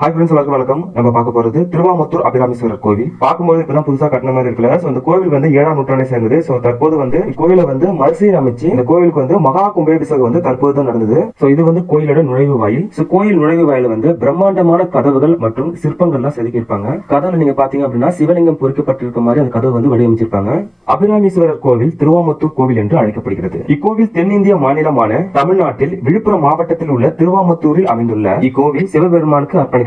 Hi friends, எல்லாருக்கும் வணக்கம். நம்ம பார்க்க போறது திருவாமத்தூர் அபிராமீஸ்வரர் கோவில். பார்க்கும்போது இப்பதான் புதுசா கட்டின மாதிரி இருக்குல்ல. சோ இந்த கோவில் வந்து 7ஆம் நூற்றாண்டை சேர்ந்தது. சோ தற்போது வந்து கோயிலை வந்து மறுசீரமைச்சு இந்த கோவிலுக்கு வந்து மகா கும்பாபிஷேகம் வந்து தற்போது தான் நடந்தது. சோ இது வந்து கோயிலோட நுழைவு வாயில். சோ கோயில் நுழைவு வாயில வந்து பிரம்மாண்டமான கதவுகள் மற்றும் சிற்பங்கள்லாம் செதுக்கியிருப்பாங்க. கதவுல நீங்க பாத்தீங்க அப்படின்னா சிவலிங்கம் பொறிக்கப்பட்டிருக்க மாதிரி அந்த கதவு வந்து வடிவமைச்சிருப்பாங்க. அபிராமீஸ்வரர் கோவில் திருவாமத்தூர் கோவில் என்று அழைக்கப்படுகிறது. இக்கோவில் தென்னிந்திய மாநிலமான தமிழ்நாட்டில் விழுப்புரம் மாவட்டத்தில் உள்ள திருவாமத்தூரில் அமைந்துள்ள இக்கோவில் சிவபெருமானுக்கு அர்ப்பணிக்கப்பட்டது.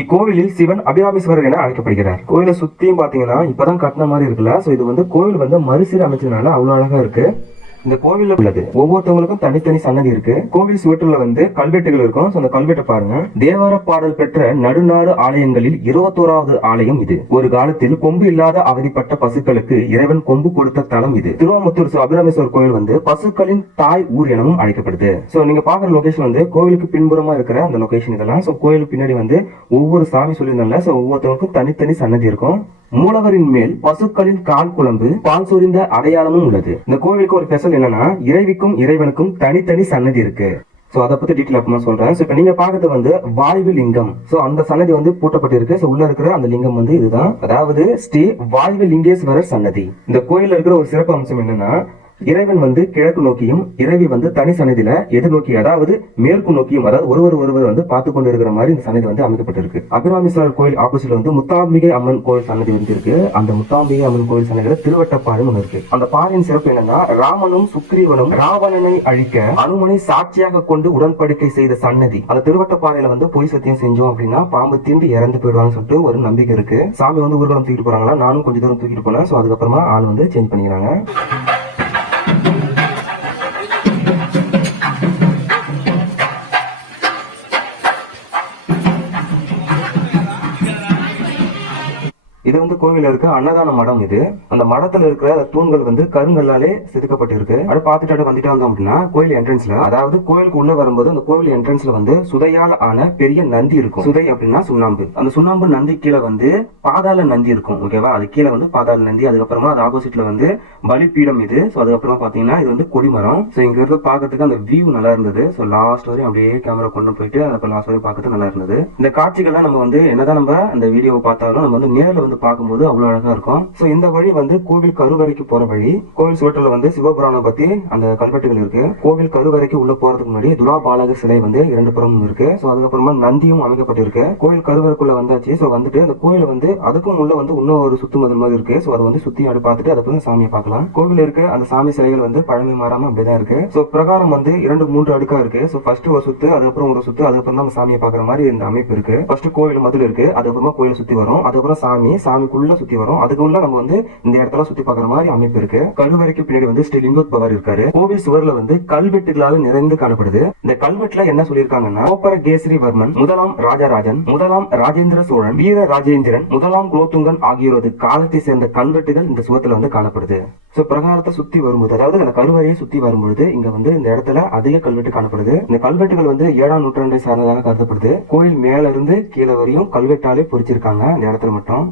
இக்கோவிலில் சிவன் அபிராமீஸ்வரர் என அழைக்கப்படுகிறார். கோயிலை சுத்தியும் பாத்தீங்கன்னா இப்பதான் கட்டின மாதிரி இருக்குல்ல. சோ இது வந்து கோவில் வந்து மறுசீரமைச்சதுனால அவ்வளவு அழகா இருக்கு. இந்த கோவில்ல உள்ளது ஒவ்வொருத்தவங்களுக்கும் தனித்தனி சன்னதி இருக்கு. கோவில் சுவற்றுல வந்து கல்வெட்டுகள் இருக்கும். அந்த கல்வெட்டை பாருங்க. தேவார பாடல் பெற்ற நடுநாடு ஆலயங்களில் 21வது ஆலயம் இது. ஒரு காலத்தில் கொம்பு இல்லாத அவதிப்பட்ட பசுக்களுக்கு இறைவன் கொம்பு கொடுத்த தலம் இது. திருவாமத்தூர் அபிராமேஸ்வரர் கோயில் வந்து பசுக்களின் தாய் ஊர் எனவும் அழைக்கப்படுது. சோ நீங்க பாக்குற லொகேஷன் வந்து கோவிலுக்கு பின்புறமா இருக்கிற அந்த லொகேஷன் இதெல்லாம். சோ கோயிலுக்கு பின்னாடி வந்து ஒவ்வொரு சாமி சொல்லியிருந்தால சோ ஒவ்வொருத்தவங்களுக்கும் தனித்தனி சன்னதி இருக்கும். மூலவரின் மேல் பசுக்களின் கால் குழம்பு பால் சொரிந்த அடையாளமும் உள்ளது. இந்த கோவிலுக்கு ஒரு ஸ்பெஷல் என்னன்னா இறைவிக்கும் இறைவனுக்கும் தனித்தனி சன்னதி இருக்கு. சோ அத பத்தி டீட்டெயில் அப்புறமா சொல்றேன். சோ இப்ப நீங்க பாக்குறது வந்து வாய்வு லிங்கம். சோ அந்த சன்னதி வந்து பூட்டப்பட்டிருக்கு. சோ உள்ள இருக்கிற அந்த லிங்கம் வந்து இதுதான், அதாவது ஸ்ரீ வாய்வு லிங்கேஸ்வரர் சன்னதி. இந்த கோயில்ல இருக்கிற ஒரு சிறப்பு அம்சம் என்னன்னா இறைவன் வந்து கிழக்கு நோக்கியும் இறைவி வந்து தனி சன்னதியில எதிர்நோக்கி, அதாவது மேற்கு நோக்கியும், அதாவது ஒருவர் வந்து பார்த்து கொண்டு இருக்கிற மாதிரி இந்த சன்னதி வந்து அமைக்கப்பட்டிருக்கு. அபிராமீஸ்வரர் கோயில் ஆப்போசிட்ல வந்து முத்தாம்பிகை அம்மன் கோயில் சன்னதி வந்து இருக்கு. அந்த முத்தாம்பிகை அம்மன் கோயில் சன்னதியில திருவட்டப்பாறை ஒன்று இருக்கு. அந்த பாறையின் சிறப்பு என்னன்னா ராமனும் சுக்ரீவனும் ராவணனை அழிக்க அனுமனை சாட்சியாக கொண்டு உடன்படிக்கை செய்த சன்னதி. அந்த திருவட்டப்பாறையில வந்து பொய் சத்தியம் செஞ்சோம் அப்படின்னா பாம்பு தீண்டு இறந்து போயிடுவாங்கன்னு சொல்லிட்டு ஒரு நம்பிக்கை இருக்கு. சாமி வந்து ஊர்வலம் தூக்கிட்டு போறாங்களா, நானும் கொஞ்சம் தூரம் தூக்கிட்டு போனேன். சோ அதுக்கப்புறமா ஆள் வந்து சேஞ்ச் பண்ணிக்கிறாங்க. இது வந்து கோவில இருக்க அன்னதான மடம். இது அந்த மடத்துல இருக்கிற தூண்கள் வந்து கருங்கல்லாலே செதுக்கப்பட்டிருக்கு. அது பார்த்துட்டு வந்துட்டு வந்தோம் அப்படின்னா கோயில் என்ட்ரன்ஸ்ல, அதாவது கோயிலுக்கு உள்ள வரும்போது அந்த கோவில் என்ட்ரன்ஸ்ல வந்து சுதையால் ஆன பெரிய நந்தி இருக்கும். சுதை அப்படின்னா சுண்ணாம்பு. அந்த சுண்ணாம்பு நந்தி கீழே வந்து பாதாள நந்தி இருக்கும். ஓகேவா, அது கீழே வந்து பாதாள நந்தி. அதுக்கப்புறமா அது ஆப்போசிட்ல வந்து பலிப்பீடம் இது. சோ அதுக்கப்புறமா பாத்தீங்கன்னா இது வந்து கொடிமரம். சோ இங்க இருந்து பாக்கிறதுக்கு அந்த வியூ நல்லா இருந்தது. சோ லாஸ்ட் வரையும் அப்படியே கேமரா கொண்டு போயிட்டு அதை லாஸ்ட் வரையும் பார்க்கறதுக்கு நல்லா இருந்தது. இந்த காட்சிகள்லாம் நம்ம வந்து என்னதான் நம்ம அந்த வீடியோவை பார்த்தாலும் நம்ம வந்து நேரில் வந்து பார்க்கும்போது அவ்வளவு அழகா இருக்கும். சோ இந்த வழி வந்து கோவில் கருவறைக்கு போற வழி. கோவில் சுவற்றில் வந்து சிவபுராணம் பத்தி அந்த கல்வெட்டுகள் இருக்கு. கோவில் கருவறைக்கு உள்ள போறதுக்கு முன்னாடி துலாபாலகர் சிலை வந்து 2 புறமும் இருக்கு. சோ அதுக்கப்புறமா நந்தியும் அமைக்கப்பட்டிருக்கு. கோவில் கருவறைக்குள்ள வந்தாச்சு. சோ வந்துட்டு அந்த கோயில் வந்து அதுக்கும் உள்ள வந்து இன்னும் ஒரு சுத்து மதில் மாதிரி இருக்கு. சோ அதை வந்து சுத்தி அப்படி பார்த்துட்டு அதுக்கப்புறம் சாமியை பார்க்கலாம். கோவில் இருக்க அந்த சாமி சிலைகள் வந்து பழமை மாறாம அப்படிதான் இருக்கு. சோ பிரகாரம் வந்து 2-3 அடுக்கா இருக்கு. சோ ஃபர்ஸ்ட் ஒரு சுத்து, அதுக்கப்புறம் ஒரு சுத்து, அதுக்கப்புறம் தான் சாமியை பாக்குற மாதிரி இந்த அமைப்பு இருக்கு. ஃபர்ஸ்ட் கோவில் மதில் இருக்கு, அதுக்கப்புறமா கோயிலை சுத்தி வரும், அதுக்கப்புறம் சாமிக்குள்ள சுத்தி வரும், அதுக்குள்ள நம்ம வந்து இந்த இடத்துல சுத்தி பாக்குற மாதிரி அமைப்பு இருக்கு. கல்வறைக்கு பின்னாடி வந்து ஸ்ரீ லிங்கோத்பவர் இருக்காரு. கோவில் சுவர்ல வந்து கல்வெட்டுகளால் நிறைந்து காணப்படுது. இந்த கல்வெட்டுல என்ன சொல்லியிருக்காங்கன்னா கோப்பர கேசரிவர்மன், முதலாம் ராஜராஜன், முதலாம் ராஜேந்திர சோழன், வீர ராஜேந்திரன், முதலாம் குலோத்துங்கன் ஆகியோரது காலத்தை சேர்ந்த கல்வெட்டுகள் இந்த சுவத்துல வந்து காணப்படுது. சோ பிரகாரத்தை சுத்தி வரும்போது, அதாவது அந்த கல்வறையை சுத்தி வரும்பொழுது இங்க வந்து இந்த இடத்துல அதிக கல்வெட்டு காணப்படுது. இந்த கல்வெட்டுகள் வந்து 7ஆம் நூற்றாண்டை சார்ந்ததாக கருதப்படுது. கோயில் மேல இருந்து கீழே வரையும் கல்வெட்டாலே பொறிச்சிருக்காங்க இந்த இடத்துல மட்டும்.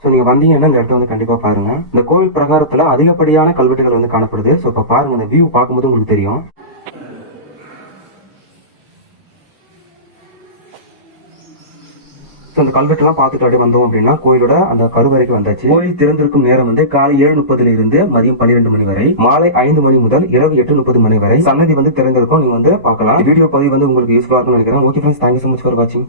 சோ நீங்க வந்தீங்கன்னா இந்த இடத்த வந்து கண்டிப்பா பாருங்க. இந்த கோவில் பிரகாரத்துல அதிகப்படியான கல்வெட்டுகள் வந்து காணப்படுது. சோ இப்ப பாருங்க, இந்த வியூ பார்க்கும்போது உங்களுக்கு தெரியும். அந்த கல்வெட்டு எல்லாம் பார்த்துட்டு அப்படியே வந்தோம் அப்படின்னா கோயிலோட அந்த கருவறைக்கு வந்தாச்சு. கோயில் திறந்திருக்கும் நேரம் வந்து காலை 7:30 இருந்து மதியம் 12 மணி வரை, மாலை 5 மணி முதல் இரவு 8:30 மணி வரை சன்னதி வந்து திறந்திருக்கும். நீங்க வந்து பார்க்கலாம். வீடியோ பதிவு வந்து உங்களுக்கு யூஸ்ஃபுல்லா இருக்கும்னு நினைக்கிறேன். Okay friends, thank you so much for watching.